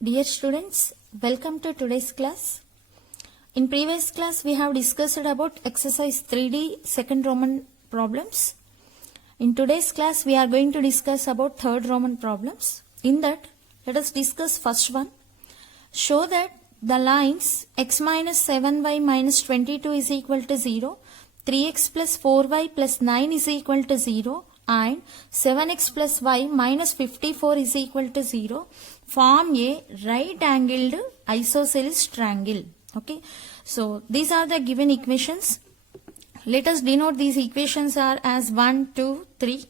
Dear students, welcome to today's class. In previous class, we have discussed about exercise 3D second Roman problems. In today's class, we are going to discuss about third Roman problems. In that, let us discuss first one. Show that the lines x minus 7y minus 22 is equal to 0, 3x plus 4y plus 9 is equal to 0, and 7x plus y minus 54 is equal to 0 form a right angled isosceles triangle. Okay, so these are the given equations. Let us denote these equations are as 1, 2, 3.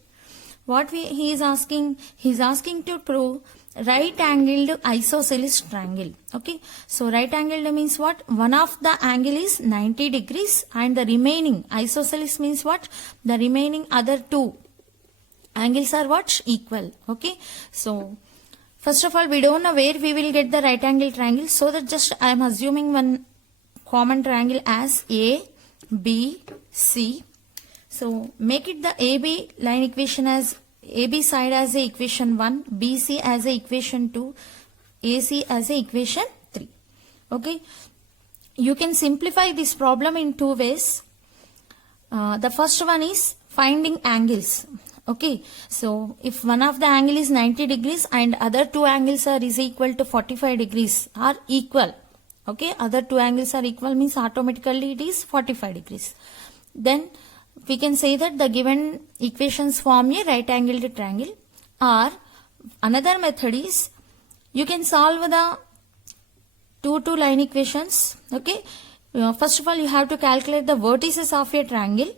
What he is asking to prove right angled isosceles triangle. Okay, so right angled means what? One of the angle is 90 degrees and the remaining isosceles means what? The remaining other two angles are what? Equal. Okay, so first of all, we don't know where we will get the right angle triangle, so that just I am assuming one common triangle as A, B, C. So make it the AB line equation as AB side as a equation 1, BC as a equation 2, AC as a equation 3. Okay, you can simplify this problem in two ways. The first one is finding angles. Okay, so if one of the angle is 90 degrees and other two angles are is equal to 45 degrees are equal. Okay, other two angles are equal means automatically it is 45 degrees. Then we can say that the given equations form a right angled triangle. Or another method is you can solve the two line equations. Okay, first of all you have to calculate the vertices of a triangle.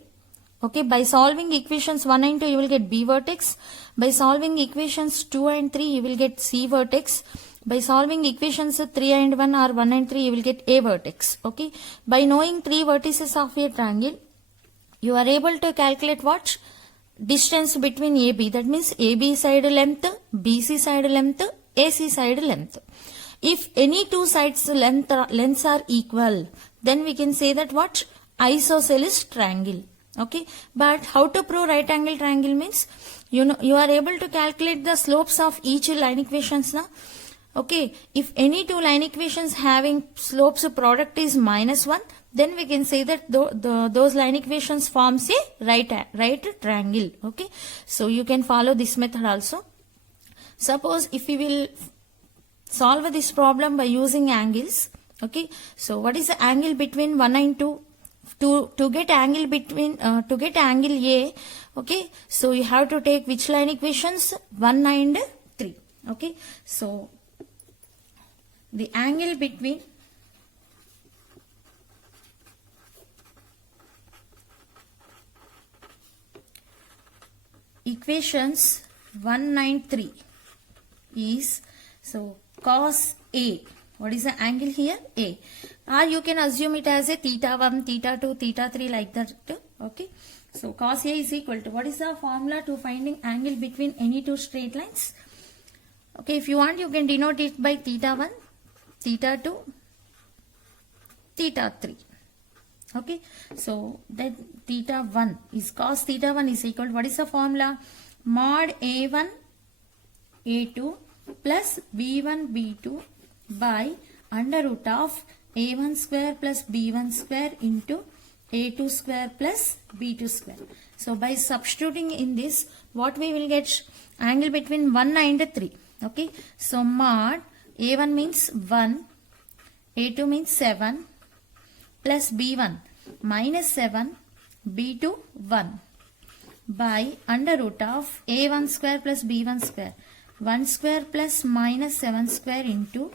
Okay, by solving equations 1 and 2 you will get B vertex. By solving equations 2 and 3 you will get C vertex. By solving equations 3 and 1 or 1 and 3 you will get A vertex. Okay, by knowing three vertices of a triangle you are able to calculate what? Distance between AB. That means AB side length, BC side length, AC side length. If any two sides lengths are equal, then we can say that what? Isosceles triangle. Okay, but how to prove right angle triangle means you are able to calculate the slopes of each line equations now. Okay, if any two line equations having slopes product is -1, then we can say that those line equations forms a right triangle. Okay, so you can follow this method also. Suppose if we will solve this problem by using angles. Okay, so what is the angle between 1 and 2? To get angle between to get angle A, okay, so you have to take which line equations? 1 and 3. Okay, so the angle between equations 1 and 3 is, so cos A. What is the angle here? A. Or you can assume it as a theta 1, theta 2, theta 3 like that. Okay. So cos A is equal to, what is the formula to finding angle between any two straight lines? Okay, if you want you can denote it by theta 1, theta 2, theta 3. Okay. So then theta 1 is cos theta 1 is equal to, what is the formula? Mod A1 A2 plus B1 B2 by under root of A1 square plus B1 square into A2 square plus B2 square. So by substituting in this, what we will get? Angle between 1 and 3. Okay, so mod A1 means 1, A2 means 7 plus B1 minus 7, B2 1 by under root of A1 square plus B1 square, 1 square plus minus 7 square into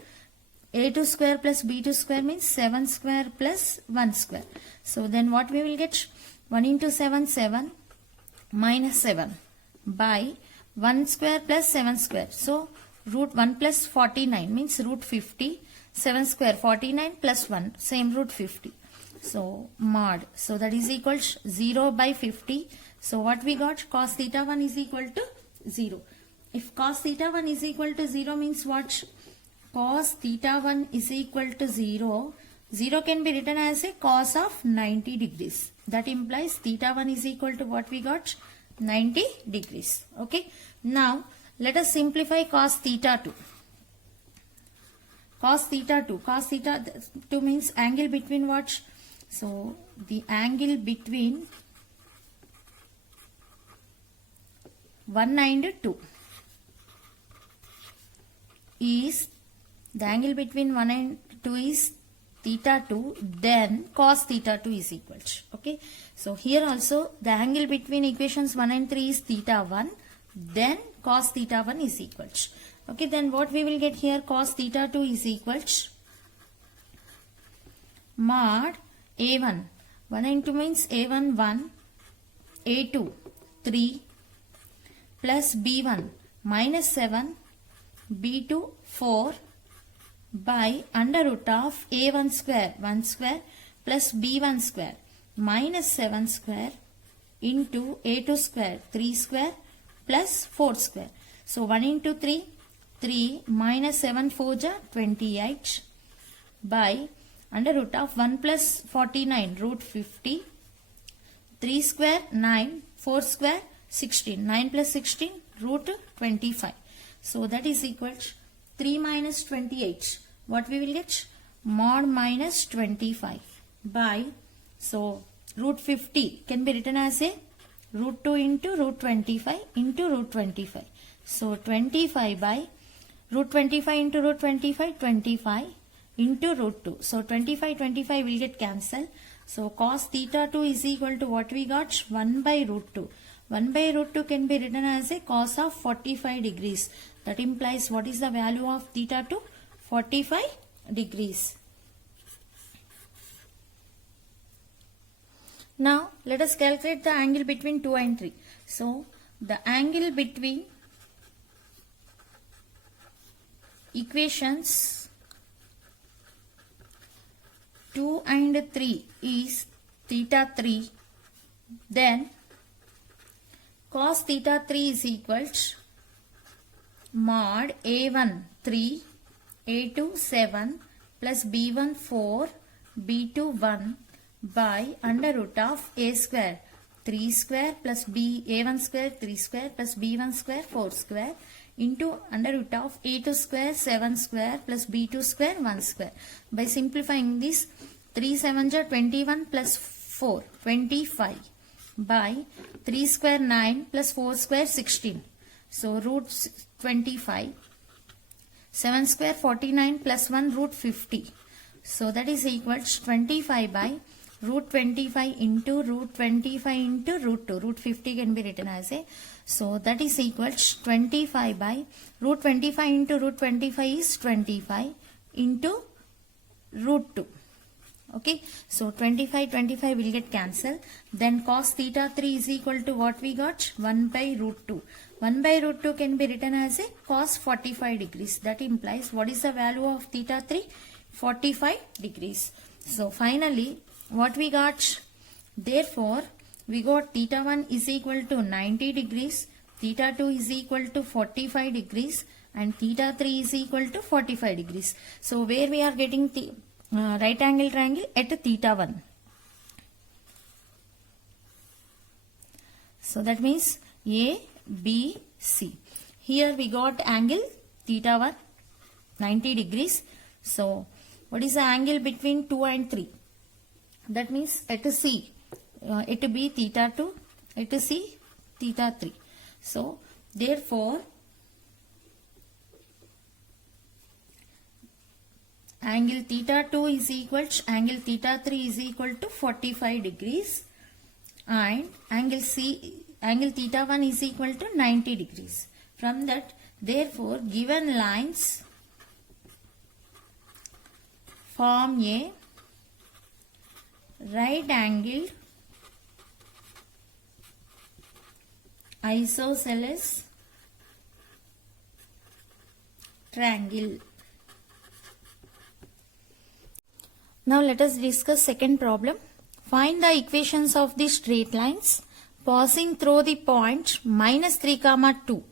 A2 square plus B2 square means 7 square plus 1 square. So then what we will get? 1 into 7, 7 minus 7 by 1 square plus 7 square. So root 1 plus 49 means root 50. 7 square 49 plus 1 same root 50. So mod. So that is equal to 0 by 50. So what we got? Cos theta 1 is equal to 0. If cos theta 1 is equal to 0 means what? Cos theta 1 is equal to 0. 0 can be written as a cos of 90 degrees. That implies theta 1 is equal to what we got? 90 degrees. Okay. Now let us simplify cos theta 2. cos theta 2. Cos theta 2 means angle between what? So the angle between 1 and 2 is, the angle between 1 and 2 is theta 2, then cos theta 2 is equal to, okay. So here also the angle between equations 1 and 3 is theta 1, then cos theta 1 is equal to, okay. Then what we will get here, cos theta 2 is equal to mod a1, 1 and 2 means a1 1, a2 3 plus b1 minus 7, b2 4 by under root of a1 square 1 square plus b1 square minus 7 square into a2 square 3 square plus 4 square. So 1 into 3, 3 minus 7 4 ja 28 by under root of 1 plus 49 root 50, 3 square 9, 4 square 16, 9 plus 16 root 25. So that is equal to 3 minus 28. What we will get? Mod minus 25 by, so root 50 can be written as a root 2 into root 25 into root 25. So 25 by root 25 into root 25, 25 into root 2. So 25 will get cancelled. So cos theta 2 is equal to what we got? 1 by root 2. 1 by root 2 can be written as a cos of 45 degrees. That implies what is the value of theta 2? 45 degrees. Now let us calculate the angle between 2 and 3. So the angle between equations 2 and 3 is theta 3. Then cos theta 3 is equal to mod a1 3, a2 7 plus b1 4, b2 1 by under root of a square 3 square plus a1 square 3 square plus b1 square 4 square into under root of a2 square 7 square plus b2 square 1 square. By simplifying this, 3 7 ja 21 plus 4 25 by 3 square 9 plus 4 square 16. So root 25, 7 square 49 plus 1 root 50. So that is equal to 25 by root 25 into root 25 into root 2. Root 50 can be written as a. So that is equal to 25 by root 25 into root 25 is 25 into root 2. Okay, so 25 will get cancelled. Then cos theta 3 is equal to what we got? 1 by root 2. 1 by root 2 can be written as a cos 45 degrees. That implies what is the value of theta 3? 45 degrees. So finally what we got? Therefore we got theta 1 is equal to 90 degrees, theta 2 is equal to 45 degrees and theta 3 is equal to 45 degrees. So where we are getting the right angle triangle? At theta 1. So that means A, B, C. Here we got angle theta 1 90 degrees. So what is the angle between 2 and 3? That means at C, at B theta 2, at C theta 3. So therefore angle theta 2 is equal to angle theta 3 is equal to 45 degrees and angle theta 1 is equal to 90 degrees. From that, therefore given lines form a right angled isosceles triangle. Now let us discuss second problem. Find the equations of the straight lines passing through the point minus 3, 2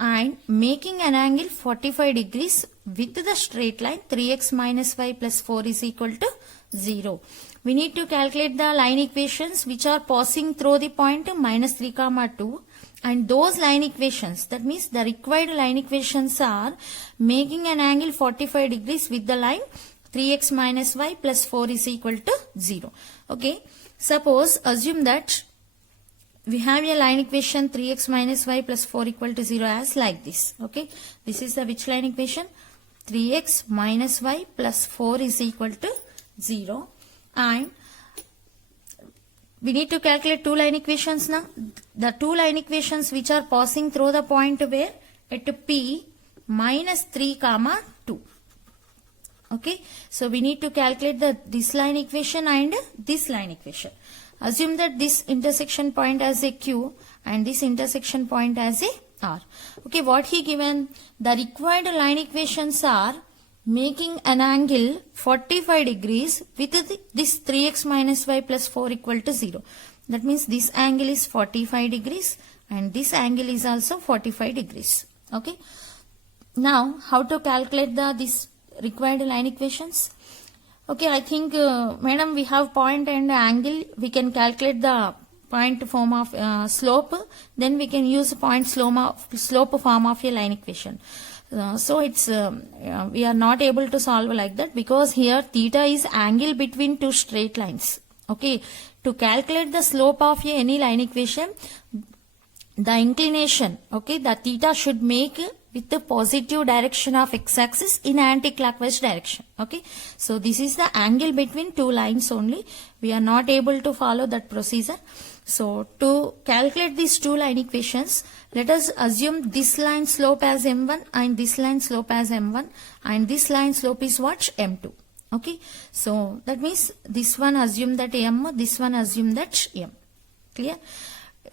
and making an angle 45 degrees with the straight line 3x minus y plus 4 is equal to 0. We need to calculate the line equations which are passing through the point minus 3, 2 and those line equations, that means the required line equations are making an angle 45 degrees with the line 3x minus y plus 4 is equal to 0. Okay, suppose assume that we have a line equation 3x minus y plus 4 equal to 0 as like this. Okay, this is the which line equation? 3x minus y plus 4 is equal to 0, and we need to calculate two line equations now. The two line equations which are passing through the point where at P minus 3 comma 2. Okay, so we need to calculate this line equation and this line equation. Assume that this intersection point as a Q and this intersection point as a R. Okay, what he given? The required line equations are making an angle 45 degrees with this 3x minus y plus 4 equal to 0. That means this angle is 45 degrees and this angle is also 45 degrees. Okay. Now, how to calculate this required line equations? Okay, I think, madam, we have point and angle. We can calculate the point form of slope. Then we can use point slope form of a line equation. So it's we are not able to solve like that because here theta is angle between two straight lines. Okay, to calculate the slope of any line equation, the inclination, okay, the theta should make with the positive direction of x-axis in anti-clockwise direction. Okay, so this is the angle between two lines only. We are not able to follow that procedure. So to calculate these two line equations, let us assume this line slope as m1 and this line slope as m1 and this line slope is what? m2. Okay, so that means this one assume that m, this one assume that m. Clear?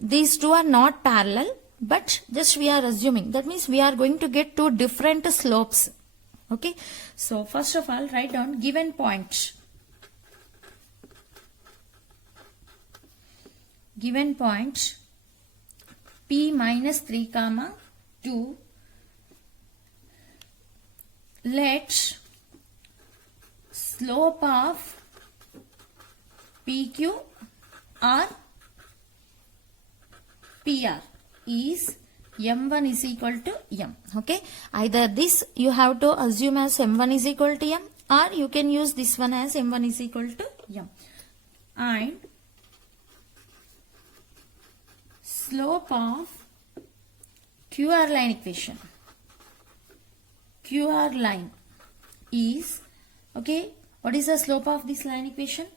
These two are not parallel, but just we are assuming. That means we are going to get two different slopes. Okay, so first of all, write down given point. Given point P minus 3 comma 2, let slope of PQ or PR is m1 is equal to m. Okay, either this you have to assume as m1 is equal to m, or you can use this one as m1 is equal to m. And slope of QR line equation. QR line is, okay, what is the slope of this line equation?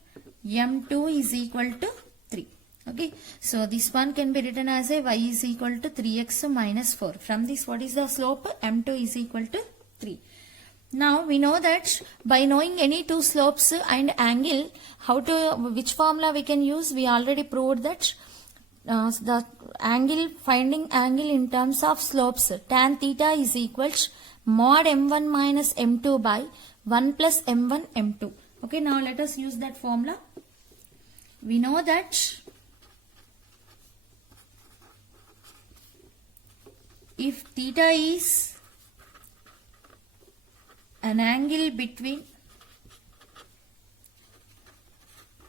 m2 is equal to 3. Okay, so this one can be written as a y is equal to 3x minus 4. From this, what is the slope? m2 is equal to 3. Now we know that by knowing any two slopes and angle, which formula we can use? We already proved that the angle, finding angle in terms of slopes, tan theta is equal to mod m1 minus m2 by 1 plus m1 m2. Okay, now let us use that formula. We know that if theta is an angle between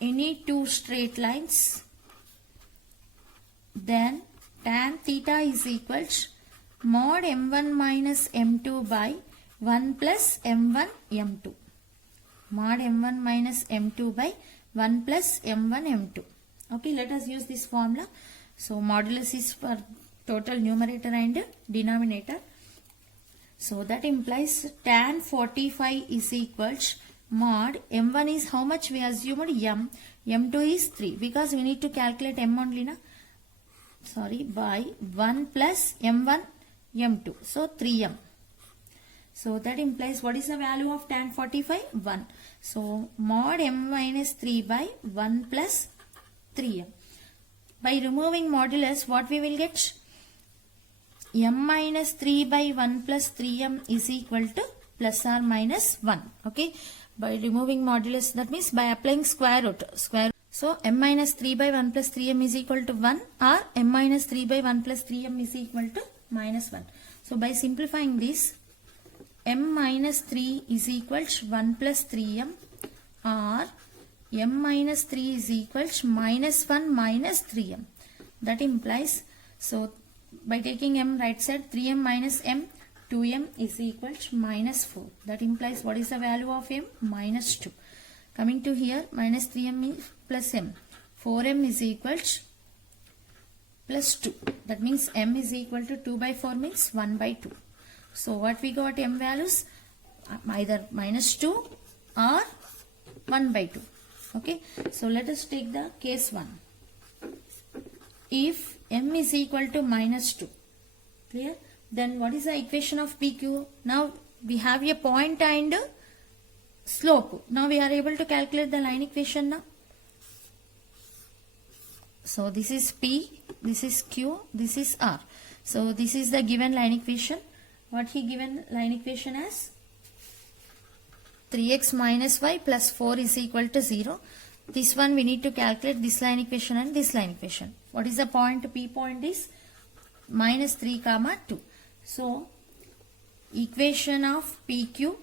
any two straight lines, then tan theta is equal to mod m1 minus m2 by 1 plus m1 m2. Mod m1 minus m2 by 1 plus m1 m2. Okay, let us use this formula. So modulus is for total numerator and denominator. So that implies tan 45 is equal to mod m1 is how much we assumed m, m2 is 3 because we need to calculate m only na. Sorry, by 1 plus m1 m2, so 3m. So that implies what is the value of tan 45? 1. So mod m minus 3 by 1 plus 3m. By removing modulus, what we will get? M minus 3 by 1 plus 3m is equal to plus or minus 1. Okay, by removing modulus, that means by applying square root. So m minus 3 by 1 plus 3m is equal to 1, or m minus 3 by 1 plus 3m is equal to minus 1. So by simplifying this, m minus 3 is equal to 1 plus 3m, or m minus 3 is equal to minus 1 minus 3m. That implies, so by taking m right side, 3m minus m, 2m is equal to minus 4. That implies what is the value of m? Minus 2. Coming to here, minus 3m is plus m. 4m is equal to plus 2. That means m is equal to 2 by 4 means 1 by 2. So what we got m values? Either minus 2 or 1 by 2. Okay. So let us take the case 1. If m is equal to minus 2. Clear? Then what is the equation of PQ? Now we have a point and slope. Now we are able to calculate the line equation now. So this is P, this is Q, this is R. So this is the given line equation. What he given line equation as? 3x minus y plus 4 is equal to 0. This one we need to calculate this line equation and this line equation. What is the point? P point is minus 3 comma 2. So equation of PQ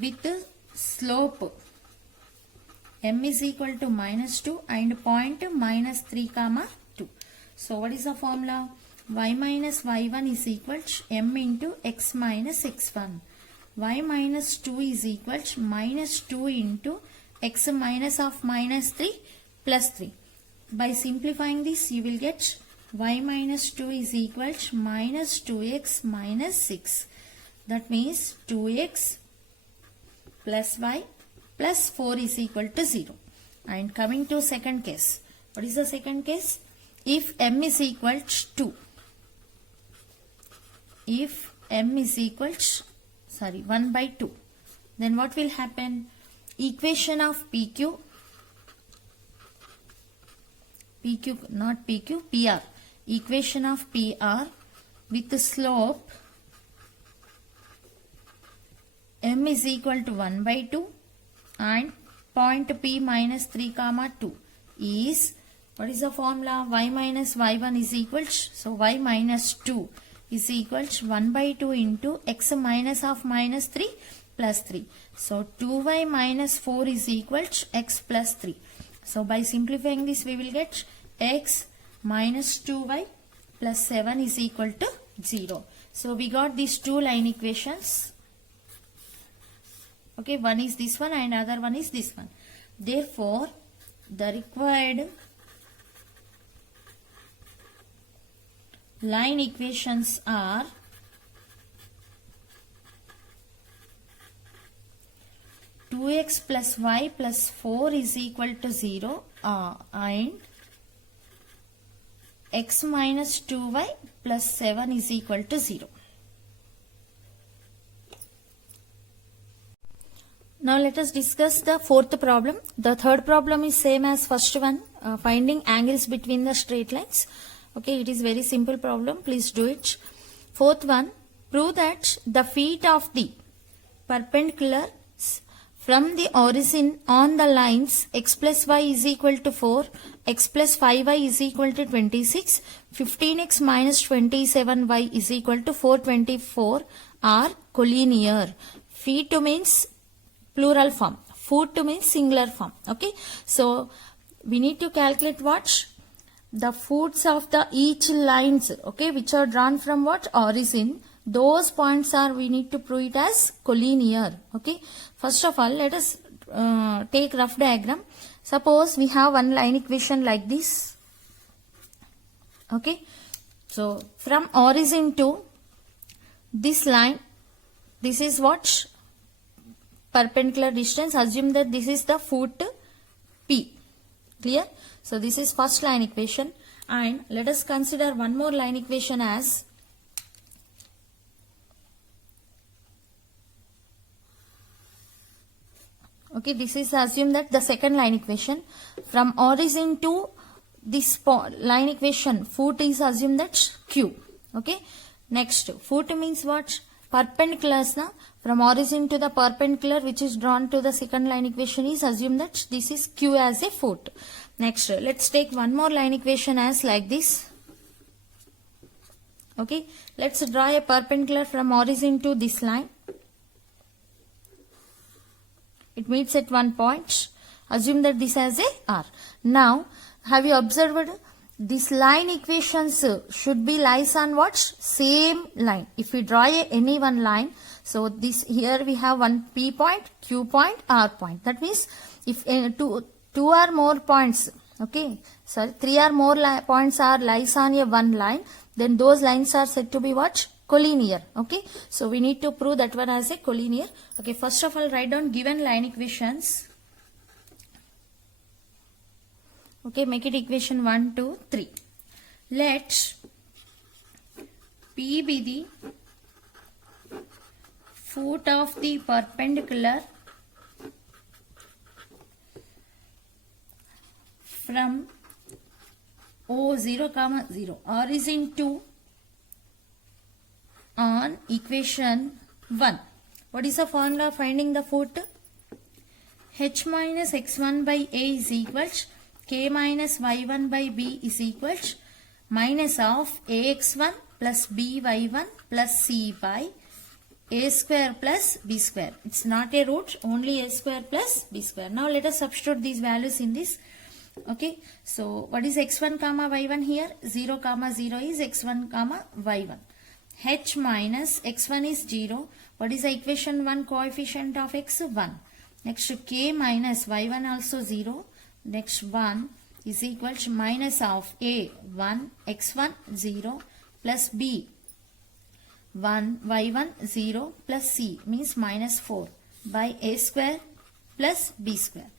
with the slope m is equal to minus 2 and point minus 3 comma 2. So what is the formula? Y minus y1 is equal to m into x minus x1. Y minus 2 is equal to minus 2 into x minus of minus 3 plus 3. By simplifying this, you will get y minus 2 is equal to minus 2x minus 6. That means 2x plus y plus 4 is equal to 0. And coming to second case. What is the second case? If m is equal to 2. If m is equal to 1 by 2. Then what will happen? Equation of PQ, not PQ, PR. Equation of PR with the slope m is equal to 1 by 2 and point P minus 3 comma 2 is, what is the formula? Y minus y1 is equal to, so y minus 2 is equal to 1 by 2 into x minus of minus 3 plus 3. So 2y minus 4 is equal to x plus 3. So by simplifying this, we will get x minus 2y plus 7 is equal to 0. So we got these two line equations. Okay, one is this one and other one is this one. Therefore, the required line equations are (2x plus y plus 4 is equal to 0) and x minus 2y plus 7 is equal to 0. Now let us discuss the fourth problem. The third problem is same as first one, finding angles between the straight lines. Okay, it is very simple problem. Please do it. Fourth one, prove that the feet of the perpendiculars from the origin on the lines x plus y is equal to 4, x plus 5y is equal to 26, 15x minus 27y is equal to 424 are collinear. Feet means plural form, foot means singular form. Okay, so we need to calculate what? The foots of the each lines, okay, which are drawn from what? Origin. Those points are, we need to prove it as collinear. Okay, first of all, let us take rough diagram. Suppose we have one line equation like this. Okay, so from origin to this line, this is what? Perpendicular distance. Assume that this is the foot P. Clear? So this is first line equation, and let us consider one more line equation as okay, this is assume that the second line equation from origin to this line equation, foot is assumed that Q. Okay, next foot means what? Perpendiculars na, from origin to the perpendicular which is drawn to the second line equation is assumed that this is Q as a foot. Next, let's take one more line equation as like this. Okay, let's draw a perpendicular from origin to this line. It meets at one point. Assume that this has a R. Now, have you observed? This line equations should be lies on what? Same line. If we draw any one line, so this here we have one P point, Q point, R point. That means if two or more points, okay, sorry, 3 or more points are lies on a one line, then those lines are said to be what? Collinear. Okay, so we need to prove that one as a collinear. Okay, first of all, write down given line equations. Okay, make it equation 1, 2, 3. Let P be the foot of the perpendicular from O 0, 0 origin to on equation 1. What is the formula of finding the foot? H minus x1 by A is equals K minus y1 by B is equals minus of ax1 plus by1 plus c by a square plus b square. It's not a root, only a square plus b square. Now let us substitute these values in this. Okay, so what is x1 comma y1 here? 0 comma 0 is x1 comma y1. H minus x1 is 0. What is the equation 1 coefficient of x? 1. Next k minus y1 also 0. Next 1 is equal to minus of a 1 x1 0 plus b 1 y1 0 plus c means minus 4 by a square plus b square.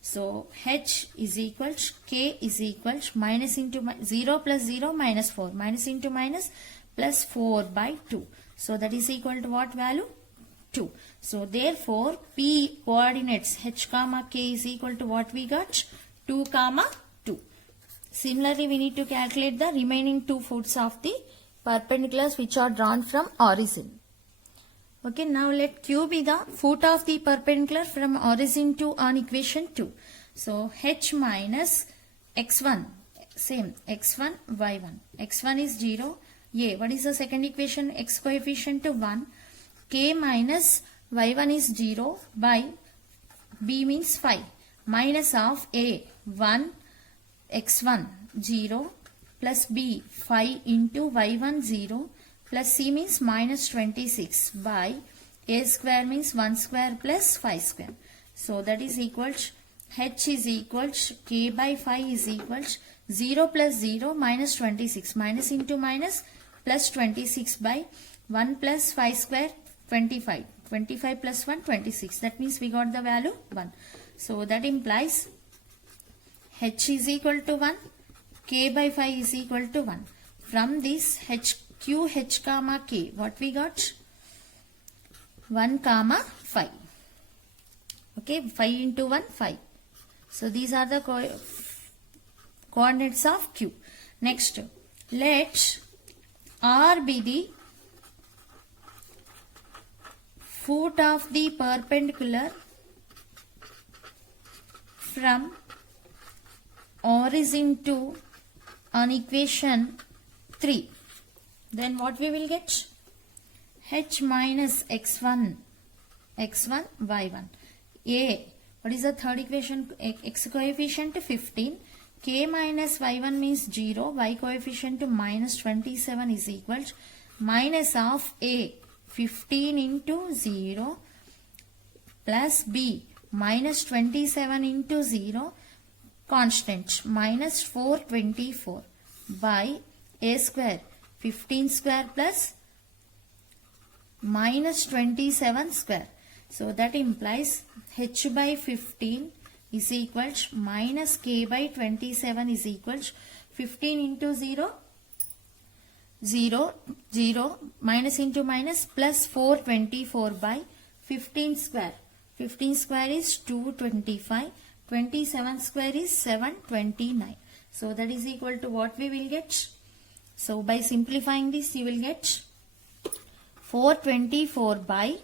So h is equal to k is equal to minus into 0 plus 0 minus 4 minus into minus plus 4 by 2. So that is equal to what value? 2. So therefore P coordinates h comma k is equal to what we got? 2 comma 2. Similarly, we need to calculate the remaining two foots of the perpendiculars which are drawn from origin. Okay, now let Q be the foot of the perpendicular from origin to on equation 2. So h minus x1, same x1 y1. x1 is 0. A, what is the second equation? X coefficient to 1. K minus y1 is 0 by b means 5 minus of a 1 x1 0 plus b 5 into y1 0 plus c means minus 26 by a square means 1 square plus 5 square. So that is equal to h is equal to k by 5 is equal to 0 plus 0 minus 26 minus into minus plus 26 by 1 plus 5 square 25. 25 plus 1 26. That means we got the value 1. So that implies h is equal to 1, k by 5 is equal to 1. From this h comma k, what we got? 1 comma 5. Okay, 5 into 1, 5. So these are the coordinates of q. Next, let R be the foot of the perpendicular from origin to on equation 3. Then what we will get? H minus x1 y1. A, what is the third equation? X coefficient 15. K minus y1 means 0. Y coefficient to minus 27 is equal to minus of A 15 into 0 plus B minus 27 into 0 constant minus 424 by A square 15 square plus minus 27 square. So that implies h by 15 is equal to minus k by 27 is equal to 15 into 0 0 0 minus into minus plus 424 by 15 square. 15 square is 225. 27 square is 729. So that is equal to what we will get? So by simplifying this you will get 424 by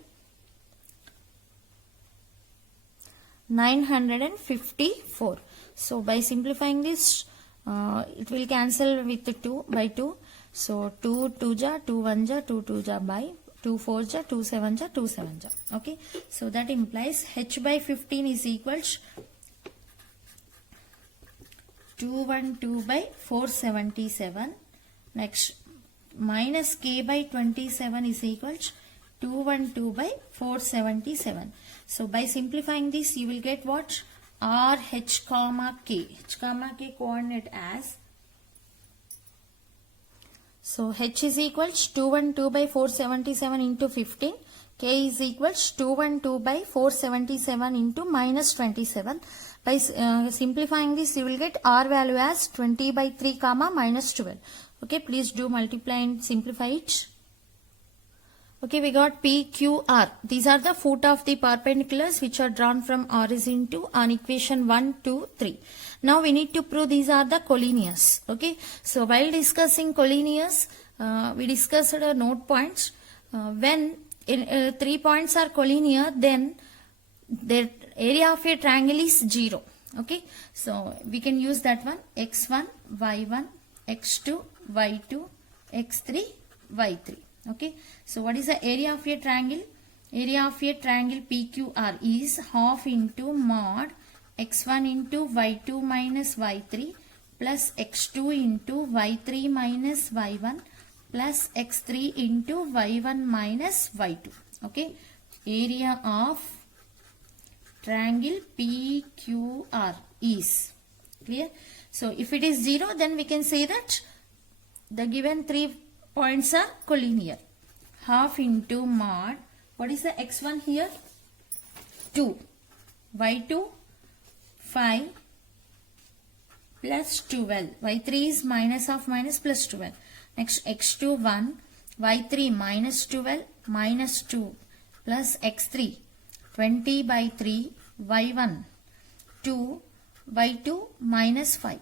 954. So by simplifying this it will cancel with the 2 by 2. So 2 2 ja 2 1 ja 2 2 ja by 2 4 ja 2 7 ja 2 7 ja. Okay. So that implies h by 15 is equal to 212 by 477. Next, minus k by 27 is equals 212 by 477. So by simplifying this, you will get what? R h comma k. H comma k coordinate as. So h is equals 212 by 477 into 15. K is equals 212 by 477 into minus 27. By simplifying this, you will get R value as 20 by 3 comma minus 12. Okay, please do multiply and simplify it. Okay, we got P, Q, R. These are the foot of the perpendiculars which are drawn from origin to on equation 1, 2, 3. Now we need to prove these are the collinears. Okay, so while discussing collinears, we discussed note points. When 3 points are collinear, then their area of a triangle is 0. Okay, so we can use that one. X1, Y1, X2, Y2, X3, Y3. Okay, so what is the area of a triangle? Area of a triangle PQR is half into mod x1 into y2 minus y3 plus x2 into y3 minus y1 plus x3 into y1 minus y2. Okay, area of triangle PQR is clear. So if it is 0, then we can say that the given 3 points are collinear. Half into mod, what is the x1 here? 2, y2 5 plus 12, y3 is minus of minus plus 12. Next x2 1, y3 minus 12 minus 2 plus x3 20 by 3, y1 2, y2 minus 5.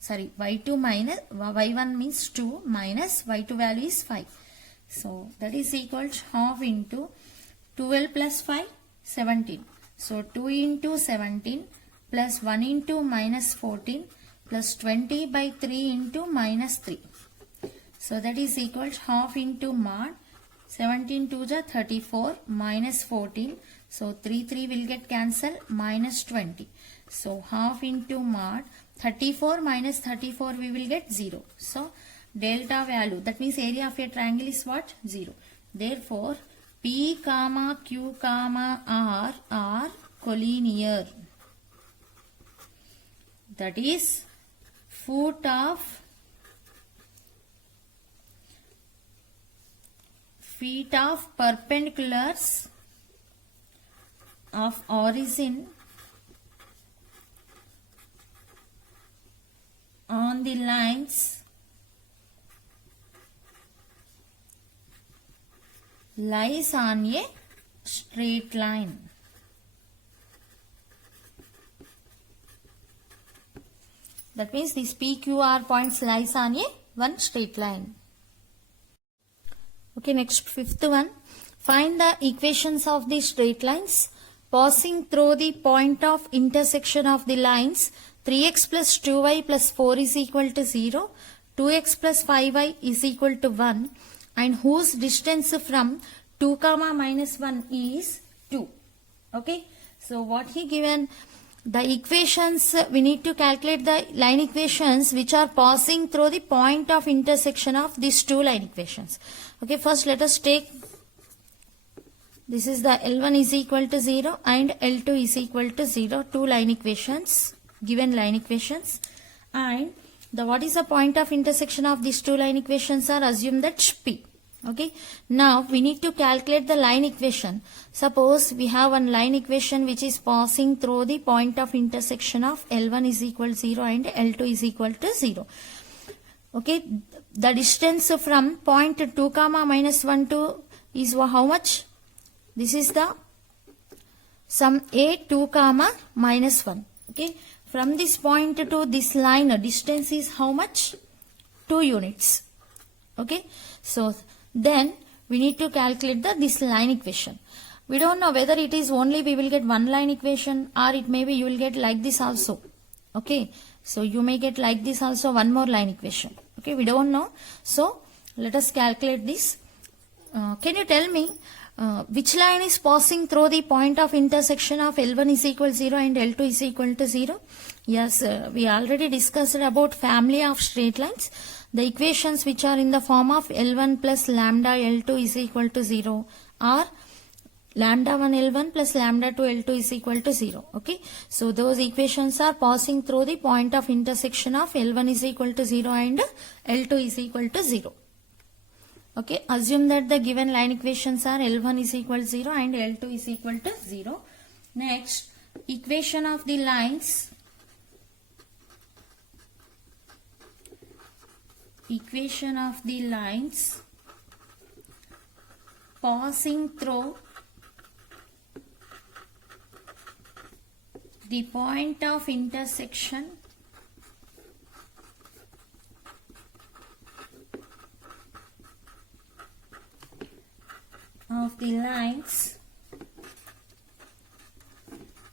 Sorry, y2 minus y1 means 2 minus y2 value is 5. So that is equal to half into 12 plus 5, 17. So 2 into 17 plus 1 into minus 14 plus 20 by 3 into minus 3. So that is equal to half into mod 17 to the 34 minus 14. So 3 will get cancelled, minus 20. So half into mod 34 minus 34 we will get 0. So delta value, that means area of a triangle is what? 0. Therefore P comma Q comma R are collinear. That is foot of feet of perpendiculars of origin on the lines lies on a straight line. That means these PQR points lies on a one straight line. Okay, next fifth one. Find the equations of the straight lines passing through the point of intersection of the lines 3x plus 2y plus 4 is equal to 0, 2x plus 5y is equal to 1, and whose distance from 2 comma minus 1 is 2. Okay, so what he given, the equations, we need to calculate the line equations which are passing through the point of intersection of these two line equations. Okay, first let us take, this is the L1 is equal to 0 and L2 is equal to 0, two line equations, given line equations, and the what is the point of intersection of these two line equations are assume that P. Okay, now we need to calculate the line equation. Suppose we have one line equation which is passing through the point of intersection of L1 is equal to 0 and L2 is equal to 0. Okay, the distance from point 2 comma minus 1 to is how much? This is the sum A 2 comma minus 1. Okay, from this point to this line distance is how much? 2 units. Okay, so then we need to calculate this line equation. We don't know whether it is only we will get one line equation or it may be you will get like this also. Okay, so you may get like this also, one more line equation. Okay, we don't know. So let us calculate this. Can you tell me which line is passing through the point of intersection of L1 is equal 0 and L2 is equal to 0? Yes, we already discussed about family of straight lines. The equations which are in the form of L1 plus lambda L2 is equal to 0 are lambda 1 L1 plus lambda 2 L2 is equal to 0. Okay, so those equations are passing through the point of intersection of L1 is equal to 0 and L2 is equal to 0. Okay, assume that the given line equations are L1 is equal to 0 and L2 is equal to 0. Next, equation of the lines. Equation of the lines passing through the point of intersection of the lines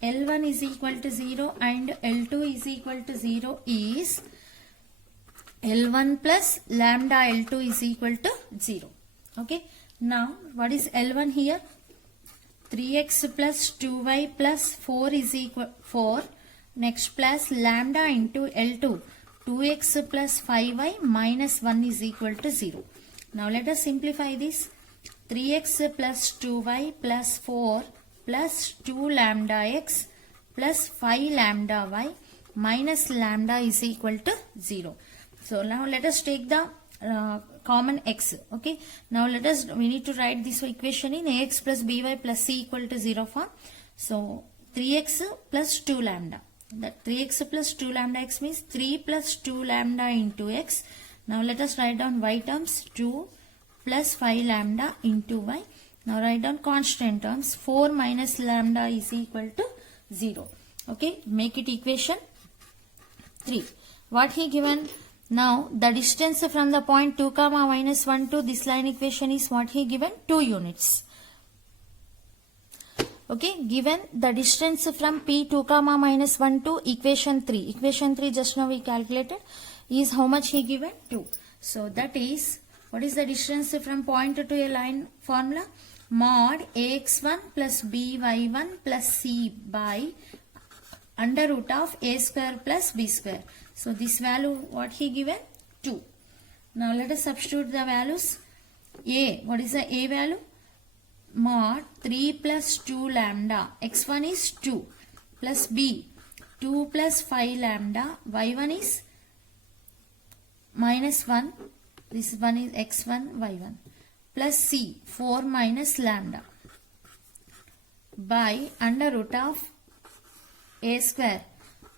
L1 is equal to 0 and L2 is equal to 0 is L1 plus lambda L2 is equal to 0. Okay, now what is L1 here? 3x plus 2y plus 4 is equal 4. Next, plus lambda into L2, 2x plus 5y minus 1 is equal to 0. Now let us simplify this. 3x plus 2y plus 4 plus 2 lambda x plus 5 lambda y minus lambda is equal to 0. So now let us take the common x. Okay, now we need to write this equation in ax plus by plus c equal to 0 form. So 3x plus 2 lambda, that 3x plus 2 lambda x means 3 plus 2 lambda into x. Now let us write down y terms, 2 plus 5 lambda into y. Now write down constant terms, 4 minus lambda is equal to 0. Okay, make it equation 3. What he given? Now the distance from the point 2 comma minus 1 to this line equation is what he given? 2 units. Okay, given the distance from P 2 comma minus 1 to equation 3. Equation 3 just now we calculated is how much he given? 2. So that is, what is the distance from point to a line formula? Mod ax1 plus by1 plus c by under root of a square plus b square. So this value what he given? 2. Now let us substitute the values. A, what is the a value? Mod 3 plus 2 lambda, x1 is 2, plus b, 2 plus 5 lambda, y1 is minus 1, this one is x1, y1, plus c, 4 minus lambda, by under root of a square,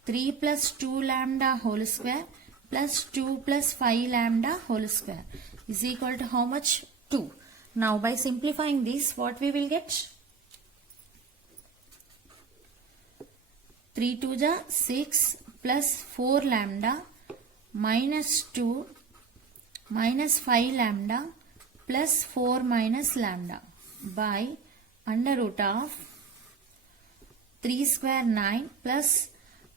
3 plus 2 lambda whole square plus 2 plus 5 lambda whole square is equal to how much? 2. Now by simplifying this, what we will get? 3 2 ja 6 plus 4 lambda minus 2 minus 5 lambda plus 4 minus lambda by under root of 3 square 9 plus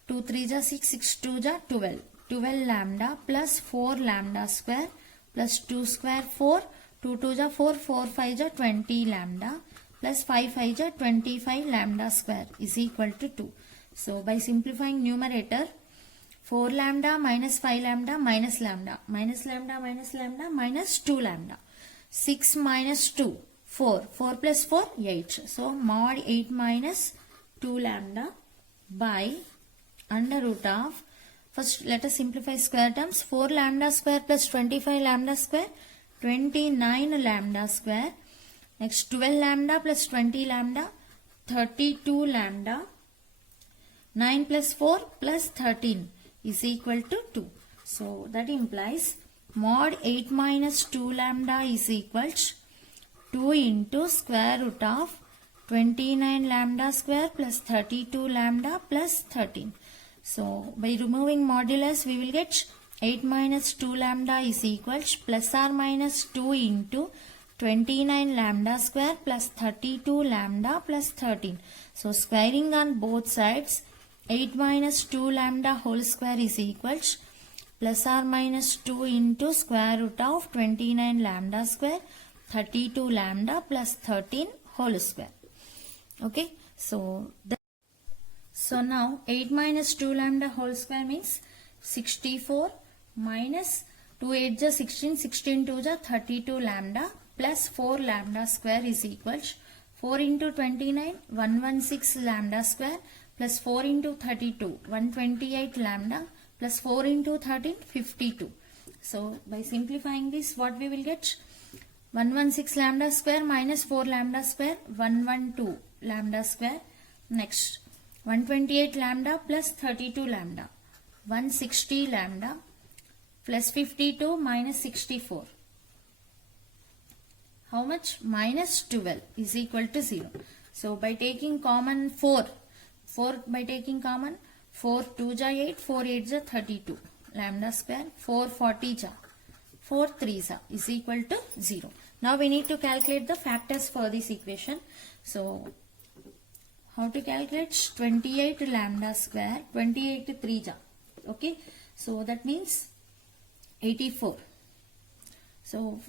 2 3 ja 6, 6 2 ja 12. 12 lambda plus 4 lambda square plus 2 square 4, 2 2 ja 4, 4 5 ja 20 lambda plus 5 5 ja 25 lambda square is equal to 2. So by simplifying numerator, 4 lambda minus 5 lambda minus lambda minus lambda minus lambda minus 2 lambda. 6 minus 2, 4. 4 plus 4, 8. So mod 8 minus 2 lambda by under root of, first let us simplify square terms, 4 lambda square plus 25 lambda square, 29 lambda square. Next 12 lambda plus 20 lambda, 32 lambda. 9 plus 4 plus 13 is equal to 2. So that implies mod 8 minus 2 lambda is equals 2 into square root of 29 lambda square plus 32 lambda plus 13. So by removing modulus we will get 8 minus 2 lambda is equals plus or minus 2 into 29 lambda square plus 32 lambda plus 13. So squaring on both sides, 8 minus 2 lambda whole square is equals plus or minus 2 into square root of 29 lambda square 32 lambda plus 13 whole square. Okay, so now 8 minus 2 lambda whole square means 64 minus 2 8 is 16, 16 2 is 32 lambda plus 4 lambda square is equals 4 into 29 116 lambda square plus 4 into 32 128 lambda plus 4 into 13 52. So by simplifying this, what we will get? 116 lambda square minus 4 lambda square 112 lambda square. Next 128 lambda plus 32 lambda 160 lambda plus 52 minus 64. How much? Minus 12 is equal to 0. So by taking common 4 by taking common 4 2 ja 8, 4 8 ja 32 lambda square 4 40 ja 4 3 ja is equal to 0. Now we need to calculate the factors for this equation. So how to calculate? 28 lambda square 28 3 ja. Okay, so that means 84. So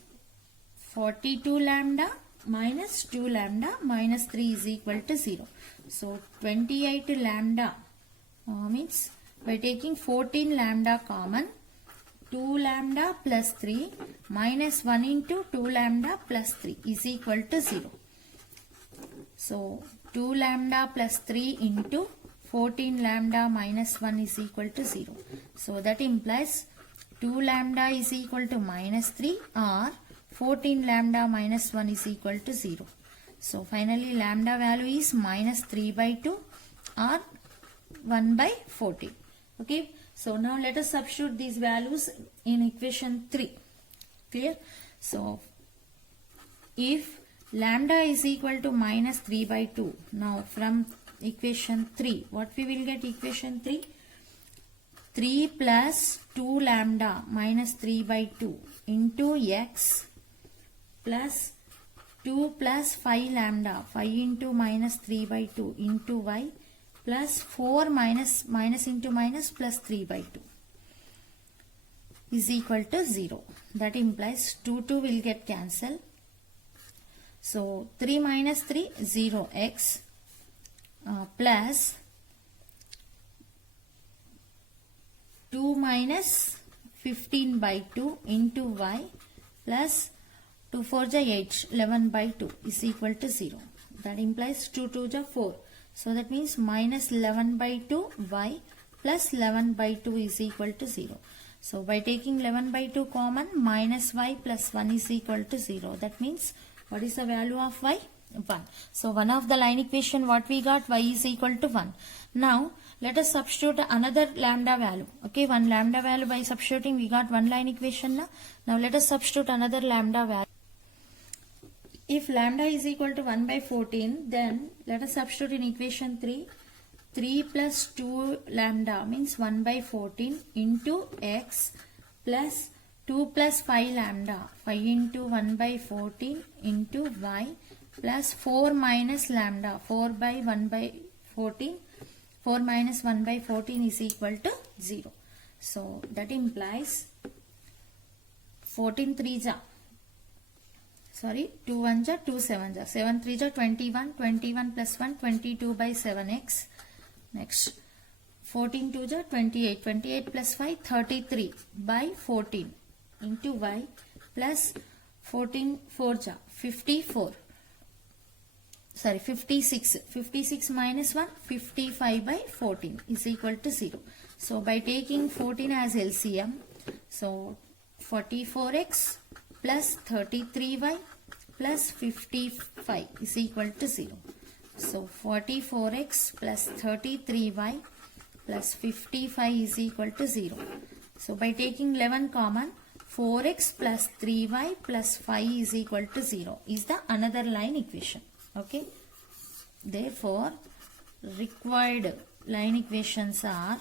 42 lambda minus 2 lambda minus 3 is equal to 0. So 28 lambda means by taking 14 lambda common, 2 lambda plus 3 minus 1 into 2 lambda plus 3 is equal to 0. So 2 lambda plus 3 into 14 lambda minus 1 is equal to 0. So that implies 2 lambda is equal to minus 3 or 14 lambda minus 1 is equal to 0. So finally lambda value is minus 3 by 2 or 1 by 14. Okay, so now let us substitute these values in equation 3. Clear? So if lambda is equal to minus 3 by 2, now from equation 3, what we will get? Equation 3, 3 plus 2 lambda minus 3 by 2 into x plus 2 plus 5 lambda 5 into minus 3 by 2 into y plus 4 minus into minus plus 3 by 2 is equal to 0. That implies 2 will get cancelled. So 3 minus 3 0 x plus 2 minus 15 by 2 into y plus 2 4 ja 8 11 by 2 is equal to 0. That implies 2 2 ja 4. So that means minus 11 by 2 y plus 11 by 2 is equal to 0. So by taking 11 by 2 common, minus y plus 1 is equal to 0. That means what is the value of y? 1. So one of the line equation what we got, y is equal to 1. Now let us substitute another lambda value. Okay, one lambda value by substituting we got one line equation. Now let us substitute another lambda value. If lambda is equal to 1 by 14, then let us substitute in equation 3. 3 plus 2 lambda means 1 by 14 into x plus 2 plus 5 lambda 5 into 1 by 14 into y plus 4 minus lambda 4 by 1 by 14. 4 minus 1 by 14 is equal to 0. So that implies 14 3 ja. Sorry, 2 1 ja, 2 7 ja. 7 3 ja 21. 21 plus 1 22 by 7x. Next 14 2 ja 28. 28 plus 5 33 by 14 into y plus 14 4 ja 54. Sorry, 56. 56 minus 1 55 by 14 is equal to 0. So by taking 14 as LCM, so 44x plus 33y plus 55 is equal to 0. So 44x plus 33y plus 55 is equal to 0. So by taking 11 common, 4x plus 3y plus 5 is equal to 0 is the another line equation. Okay. Therefore, required line equations are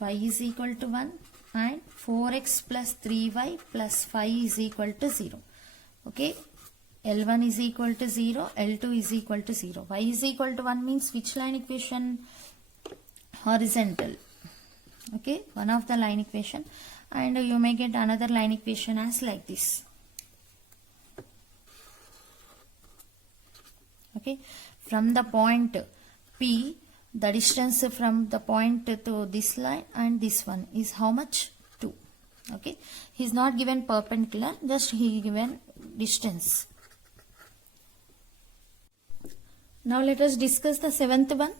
y is equal to 1 and 4x plus 3y plus 5 is equal to 0. Okay. L1 is equal to 0, L2 is equal to 0. Y is equal to 1 means which line equation? Horizontal. Okay, one of the line equation. and you may get another line equation as like this. Okay, from the point P, the distance from the point to this line and this one is how much? 2. Okay, he is not given perpendicular, just he given distance. Now let us discuss the 7th one.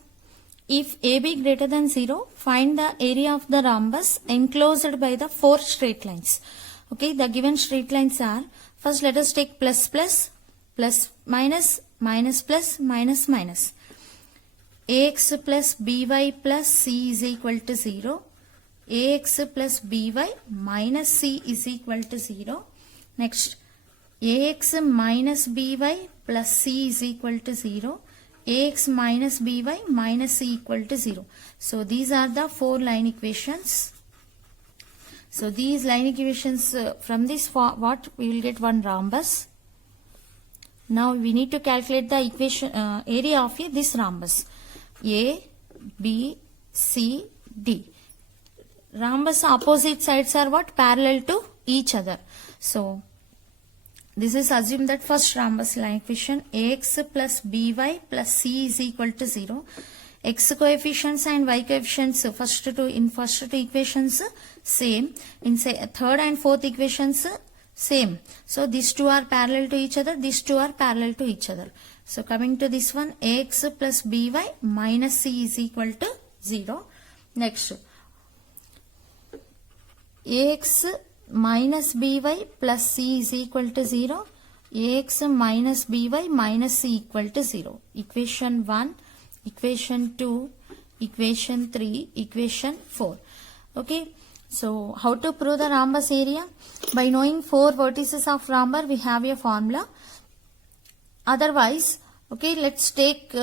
If AB greater than 0, find the area of the rhombus enclosed by the 4 straight lines. Okay, the given straight lines are, first let us take plus plus, plus minus, minus plus, minus minus. Ax plus by plus c is equal to 0. Ax plus by minus c is equal to 0. Next, Ax minus by plus c is equal to 0. Ax minus by minus c equal to 0. So these are the 4 line equations. So these line equations, from this what we will get one rhombus. Now we need to calculate the equation area of this rhombus. A, B, C, D. Rhombus opposite sides are what? Parallel to each other. So this is assume that first rhombus line equation Ax plus by plus c is equal to 0. X coefficients and y coefficients in first two equations same. In third and fourth equations same. So these two are parallel to each other. These two are parallel to each other. So coming to this one, Ax plus by minus c is equal to 0. Next, Ax minus by plus c is equal to 0. Ax minus by minus c equal to 0. Equation 1, equation 2, equation 3, equation 4. Okay. So how to prove the rhombus area? By knowing 4 vertices of rhombus, we have a formula. Otherwise, okay, let's take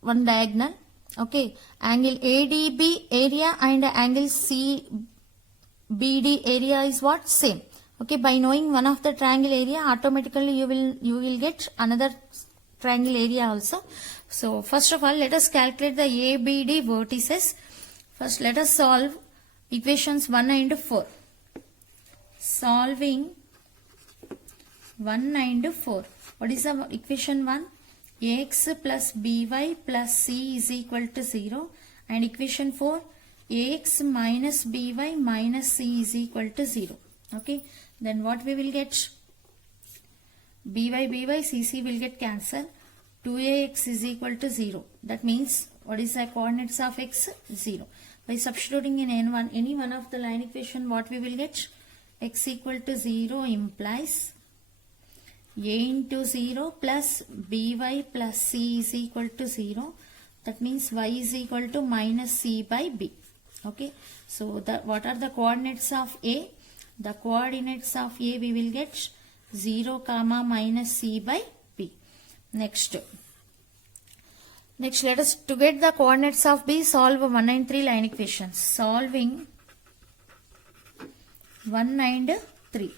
one diagonal. Okay, angle ADB area and angle CBD area is what? Same. Okay, by knowing one of the triangle area, automatically you will get another triangle area also. So first of all, let us calculate the ABD vertices. First, let us solve equations 1 and 4. Solving 1 and 4. What is the equation 1? Ax plus by plus c is equal to 0. And equation 4, Ax minus by minus c is equal to 0. Okay. Then what we will get? by cc will get cancelled. 2ax is equal to 0. That means, what is the coordinates of x? 0. By substituting in any one of the line equation, what we will get? X equal to 0 implies a into 0 plus by plus c is equal to 0. That means y is equal to minus c by b. Okay. So what are the coordinates of a? The coordinates of a we will get 0 comma minus c by b. Next, let us to get the coordinates of b, solve 1 and 3 line equations. Solving 1 and 3.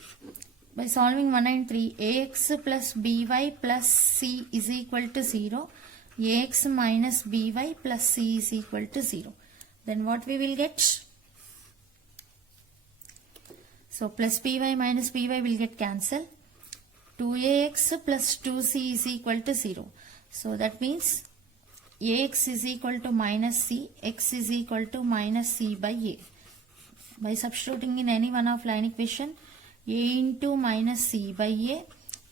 By solving 1 and 3, ax plus by plus c is equal to 0. Ax minus by plus c is equal to 0. Then what we will get? So plus by minus by will get cancelled. 2ax plus 2c is equal to 0. So that means ax is equal to minus c, x is equal to minus c by a. By substituting in any one of line equation, a into minus c by a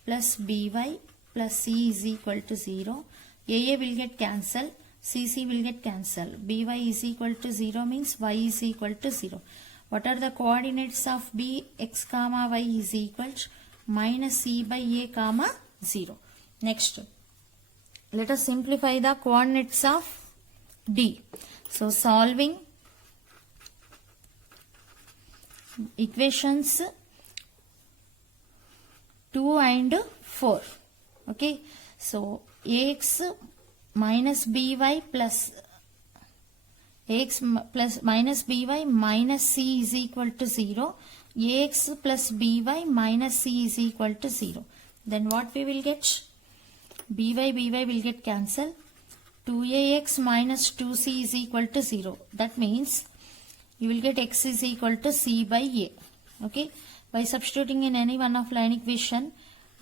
plus by plus c is equal to 0. A will get cancelled, cc will get cancelled. By is equal to 0 means y is equal to 0. What are the coordinates of b? X comma y is equal to minus c by a comma 0. Next, let us simplify the coordinates of d. So solving equations 2 and 4. Okay. So ax minus by plus ax plus minus by minus c is equal to 0. Ax plus by minus c is equal to 0. Then what we will get? by will get cancelled. 2ax minus 2c is equal to 0. That means you will get x is equal to c by a. Okay, by substituting in any one of line equation,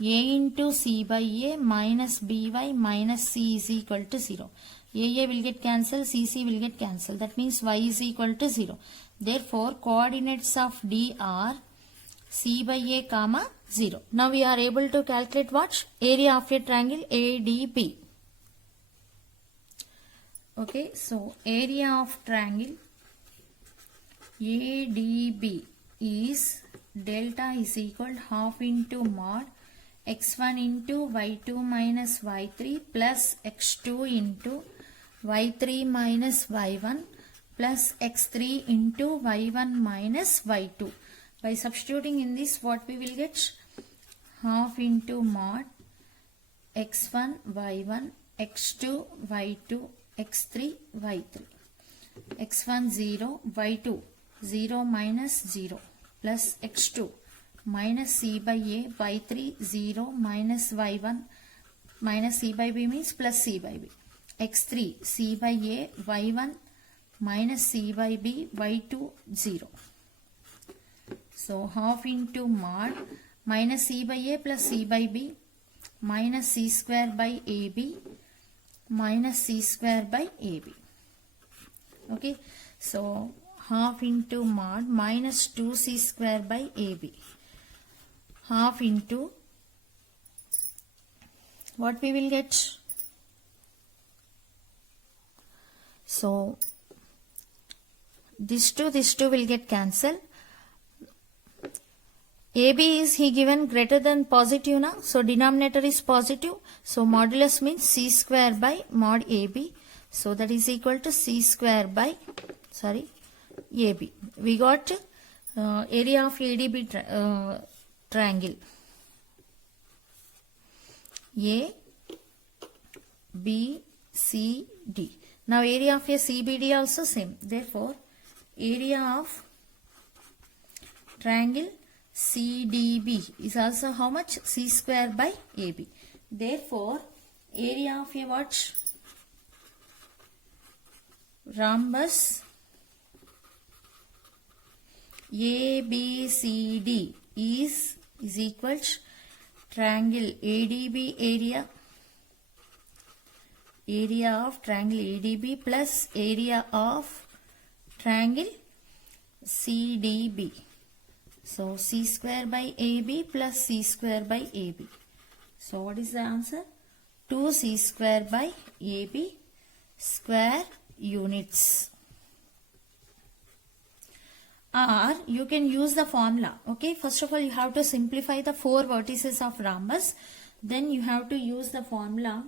a into c by a minus by minus c is equal to 0. A will get cancelled, c will get cancelled. That means y is equal to 0. Therefore, coordinates of D are c by a comma 0. Now we are able to calculate what? Area of a triangle ADB. Okay, so area of triangle ADB is delta is equal to half into mod x1 into y2 minus y3 plus x2 into y3 minus y1 plus x3 into y1 minus y2. By substituting in this, what we will get? Half into mod x1 y1 x2 y2 x3 y3 x1 0 y2 0 minus 0 plus x2 minus c by a y3 0 minus y1 minus c by b means plus c by b x3 c by a y1 minus c by b y2 0. So half into mod minus c by a plus c by b minus c square by ab minus c square by ab. Okay, so half into mod minus 2c square by ab, half into what we will get? So this two will get cancelled. AB is he given greater than positive now, so denominator is positive, so modulus means c square by mod AB, so that is equal to c square by AB. We got area of ADB triangle A, B, C, D. Now area of a CBD also same. Therefore, area of triangle CDB is also how much? C square by AB. Therefore, area of a what? Rhombus ABCD is equal to triangle ADB area of triangle ADB plus area of triangle CDB. So c square by AB plus c square by AB. So what is the answer? 2c square by AB square units. Or you can use the formula. Okay, first of all you have to simplify the 4 vertices of rhombus. Then you have to use the formula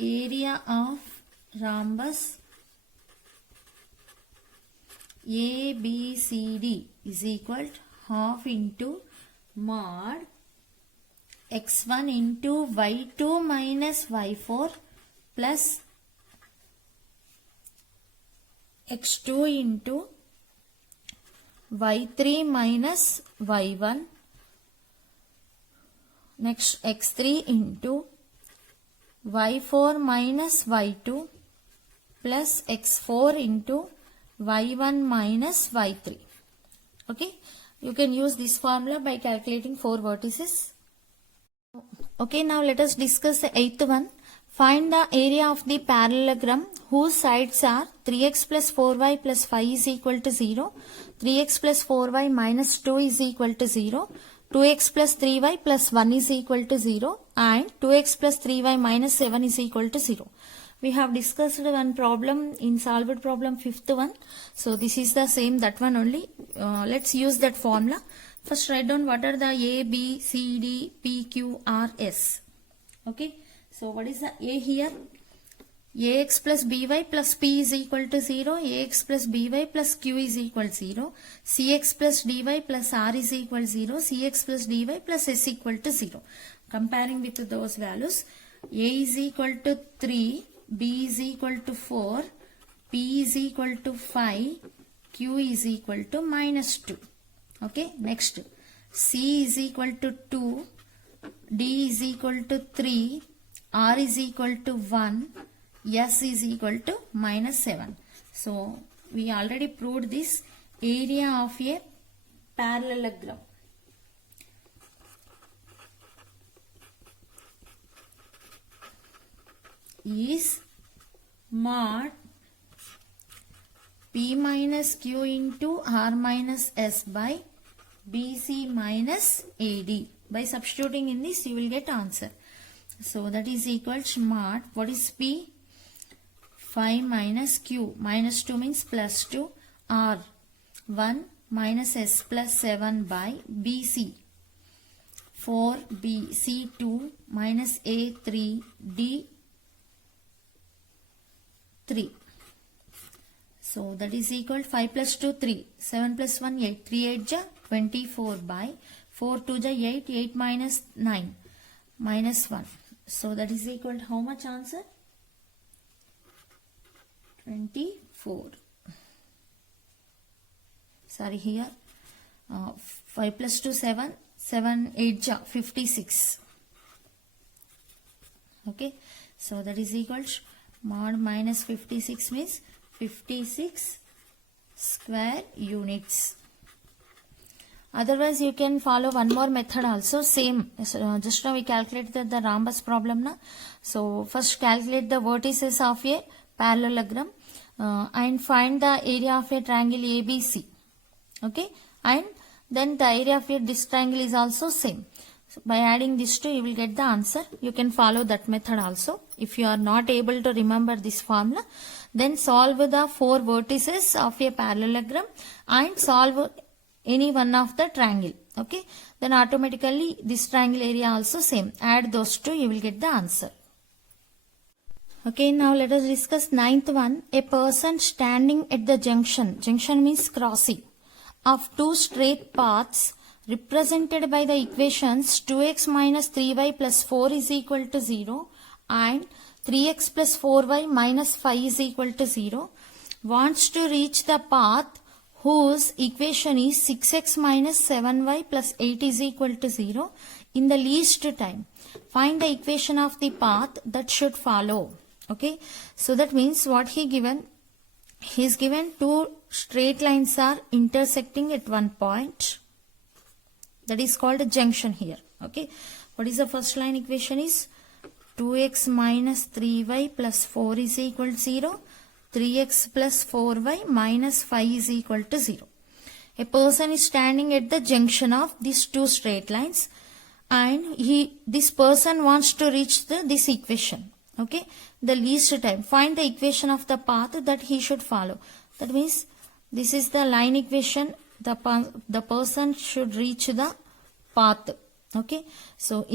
area of rhombus ABCD is equal to half into mod x1 into y2 minus y4 plus x2 into y3 minus y1, next x3 into y4 minus y2 plus x4 into y1 minus y3. Okay, you can use this formula by calculating 4 vertices. Okay, now let us discuss the 8th one. Find the area of the parallelogram whose sides are 3x plus 4y plus 5 is equal to 0, 3x plus 4y minus 2 is equal to 0, 2x plus 3y plus 1 is equal to 0 and 2x plus 3y minus 7 is equal to 0. We have discussed one problem in solved problem 5th one. So this is the same that one only. Let's use that formula. First write down what are the A, B, C, D, P, Q, R, S. Okay. So what is the A here? Ax plus by plus p is equal to 0. Ax plus by plus q is equal to 0. Cx plus dy plus r is equal to 0. Cx plus dy plus s equal to 0. Comparing with those values, A is equal to 3, B is equal to 4, P is equal to 5, Q is equal to minus 2. Okay, next C is equal to 2, D is equal to 3, R is equal to 1, S is equal to minus 7. So we already proved this area of a parallelogram. Is mod P minus Q into R minus S by BC minus AD. By substituting in this, you will get answer. So that is equal to mod, what is P? 5 minus Q, minus 2 means plus 2, R 1 minus S plus 7 by BC 4 B C 2 minus A 3 D 3. So that is equal to 5 plus 2 3, 7 plus 1 8, 3 8 ja 24 by 4 2 ja 8, 8 minus 9 minus 1. So that is equal to how much answer? 24. Sorry, here 5 plus 2 7, 7 8 ja 56. Okay, so that is equal to mod minus 56 means 56 square units. Otherwise, you can follow one more method also, same. Just now we calculated the rhombus problem. Na? So, first calculate the vertices of a parallelogram and find the area of a triangle ABC. Okay, and then the area of this triangle is also same. So, by adding these two, you will get the answer. You can follow that method also. If you are not able to remember this formula, then solve the 4 vertices of a parallelogram and solve any one of the triangle. Okay, then automatically this triangle area also same. Add those two, you will get the answer. Okay, now let us discuss 9th one. A person standing at the junction. Junction means crossing of 2 straight paths represented by the equations 2x minus 3y plus 4 is equal to 0 and 3x plus 4y minus 5 is equal to 0 wants to reach the path whose equation is 6x minus 7y plus 8 is equal to 0 in the least time. Find the equation of the path that should follow. Okay, so that means what he given? He is given 2 straight lines are intersecting at one point. That is called a junction here. Okay, what is the first line equation is 2x minus 3y plus 4 is equal to 0. 3x plus 4y minus 5 is equal to 0. A person is standing at the junction of these 2 straight lines and this person wants to reach this equation. Okay, the least time. Find the equation of the path that he should follow. That means this is the line equation. The person should reach the path. Okay, so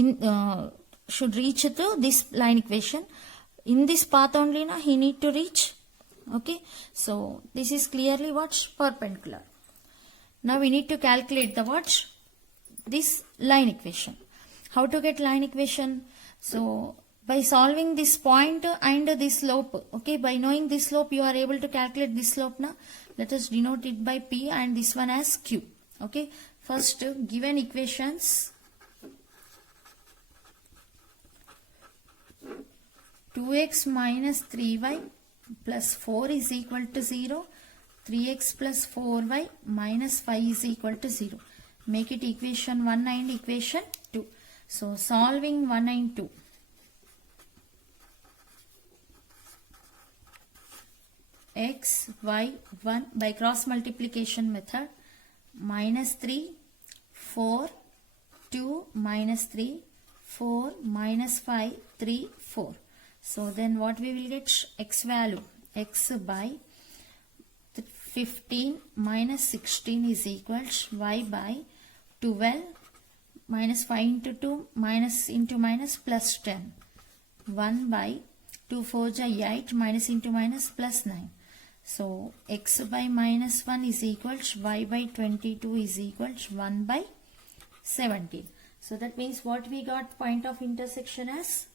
should reach to this line equation. In this path only na he need to reach. Okay, so this is clearly what's perpendicular. Now we need to calculate the what? This line equation. How to get line equation? So by solving this point and this slope. Okay, by knowing this slope you are able to calculate this slope na. Let us denote it by P and this one as Q. Okay, first given equations 2x minus 3y plus 4 is equal to 0. 3x plus 4y minus 5 is equal to 0. Make it equation 1 and equation 2. So solving 1 and 2. X, y, 1 by cross multiplication method. Minus 3, 4, 2 minus 3, 4 minus 5, 3, 4. So then what we will get? X value. X by 15 minus 16 is equal to y by 12 minus 5 into 2 minus into minus plus 10. 1 by 2 4 ja 8 minus into minus plus 9. So x by minus 1 is equal to y by 22 is equal to 1 by 17. So that means what we got point of intersection as?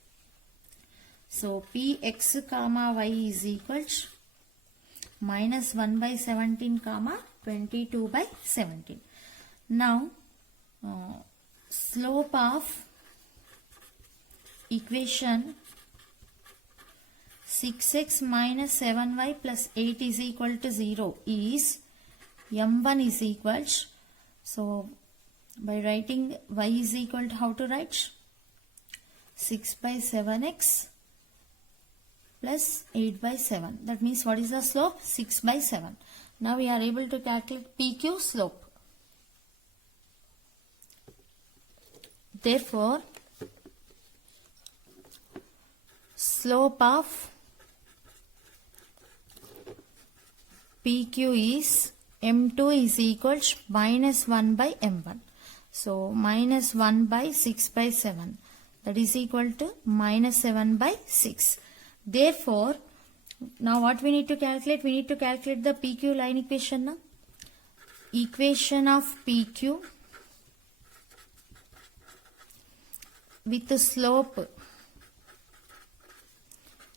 So Px comma y is equal to minus 1 by 17 comma 22 by 17. Now slope of equation 6x minus 7y plus 8 is equal to 0 is m1 is equal, so by writing y is equal to, how to write, 6 by 7x plus 8 by 7. That means what is the slope? 6 by 7. Now we are able to calculate PQ slope. Therefore, slope of PQ is M2 is equal to minus 1 by M1. So, minus 1 by 6 by 7. That is equal to minus 7 by 6. Therefore, now what we need to calculate? We need to calculate the PQ line equation. Now. Equation of PQ with the slope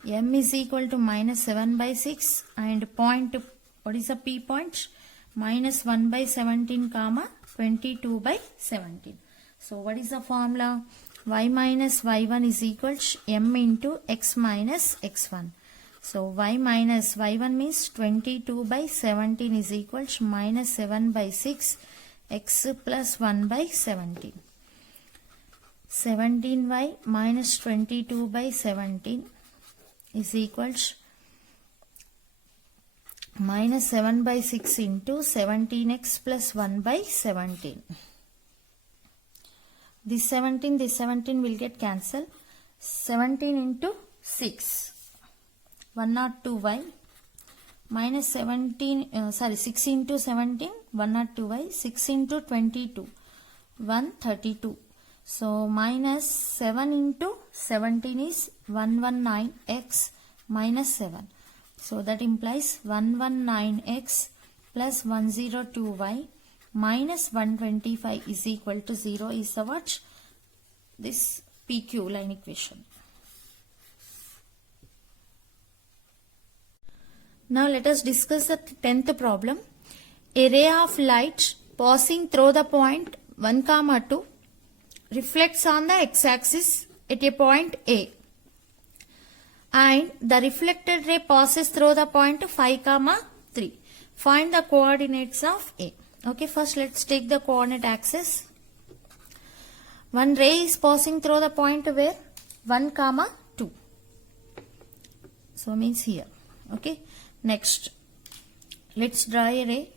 M is equal to minus 7 by 6 and point, what is the P point? Minus 1 by 17 comma 22 by 17. So what is the formula? Y minus y1 is equal to M into x minus x1. So y minus y1 means 22 by 17 is equal to minus 7 by 6 x plus 1 by 17. 17y minus 22 by 17 is equal to minus 7 by 6 into 17x plus 1 by 17. This 17 will get cancelled. 17 into 6, 102y minus 6 into 17, 102y, 6 into 22, 132. So minus 7 into 17 is 119x minus 7. So that implies 119x plus 102y minus 125 is equal to 0 is the what? This PQ line equation. Now let us discuss the 10th problem. A ray of light passing through the point 1, 2 reflects on the x-axis at a point A, and the reflected ray passes through the point 5, 3. Find the coordinates of A. Okay, first let's take the coordinate axis. One ray is passing through the point where 1, 2. So means here. Okay. Next, let's draw a ray.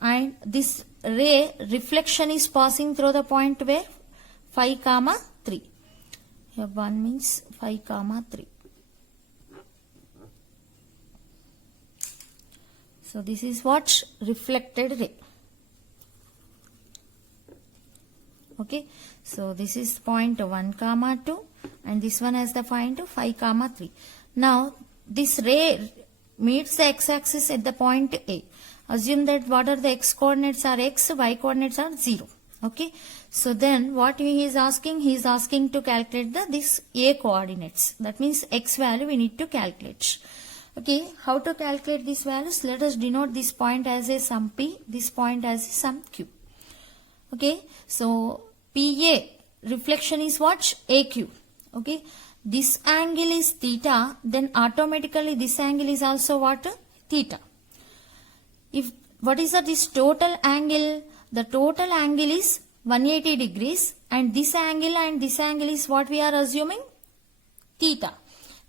And this ray reflection is passing through the point where 5, 3. Here 1 means 5, 3. So this is what? Reflected ray. Okay. So this is point 1, 2 and this one has the point 5, 3. Now this ray meets the x-axis at the point A. Assume that what are the x coordinates are x, y coordinates are 0. Okay. So then what he is asking? He is asking to calculate this A coordinates. That means x value we need to calculate. Okay. How to calculate these values? Let us denote this point as a sum P, this point as a sum Q. Okay. So PA reflection is what? AQ. Okay. This angle is theta, then automatically this angle is also what? Theta. If what is this total angle? The total angle is 180 degrees and this angle is what we are assuming? Theta.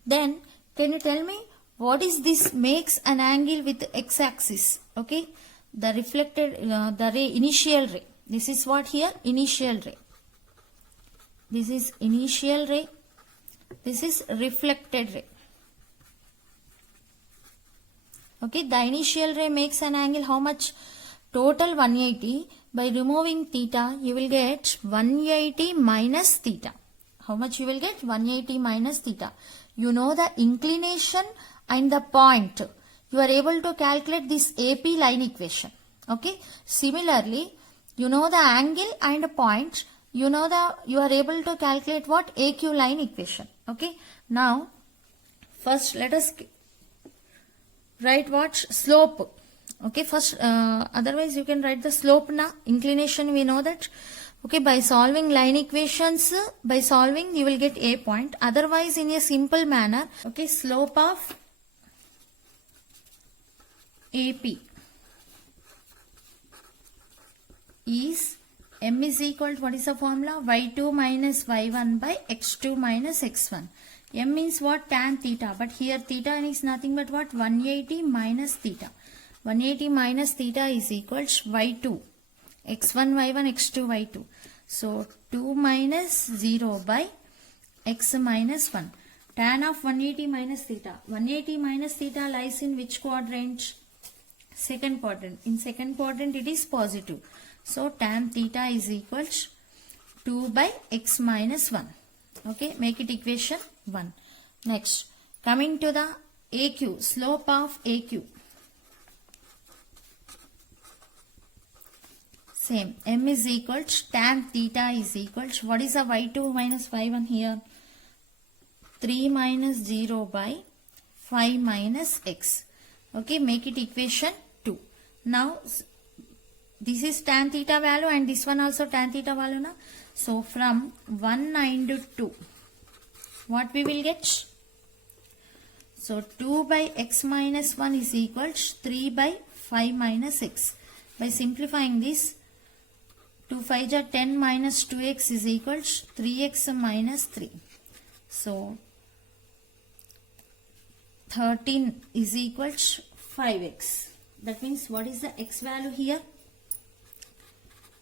Then can you tell me what is this makes an angle with x-axis? Okay. The reflected, the ray, initial ray. This is what here? Initial ray. This is initial ray. This is reflected ray. Okay, the initial ray makes an angle how much? Total 180. By removing theta, you will get 180 minus theta. How much you will get? 180 minus theta. You know the inclination and the point. You are able to calculate this AP line equation. Okay. Similarly, you know the angle and point. You are able to calculate what? AQ line equation. Okay. Now, first let us write what? Slope. Okay. First, otherwise you can write the slope now. Inclination we know that Okay, by solving line equations, by solving you will get a point. Otherwise, in a simple manner, okay, slope of AP is m is equal to, what is the formula? Y2 minus y1 by x2 minus x1. M means what? Tan theta. But here theta is nothing but what? 180 minus theta. 180 minus theta is equal to y2. x1 y1 x2 y2. So 2 minus 0 by x minus 1. Tan of 180 minus theta. 180 minus theta lies in which quadrant? Second quadrant. In second quadrant it is positive. So tan theta is equal to 2 by x minus 1. Okay, make it equation 1. Next, coming to the AQ, slope of AQ. Same, m is equal to tan theta is equal to, what is the y2 minus y1 here? 3 minus 0 by 5 minus x. Okay, make it equation 2. Now, this is tan theta value and this one also tan theta value. Na? So, from 1 and 2, what we will get? So, 2 by x minus 1 is equal to 3 by 5 minus x. By simplifying this, 2 5 are 10 minus 2x is equal to 3x minus 3. So, 13 is equal to 5x. That means what is the x value here?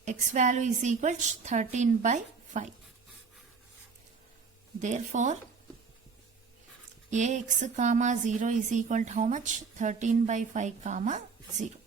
X value is equal to 13 by 5. Therefore, Ax comma 0 is equal to how much? 13 by 5 comma 0.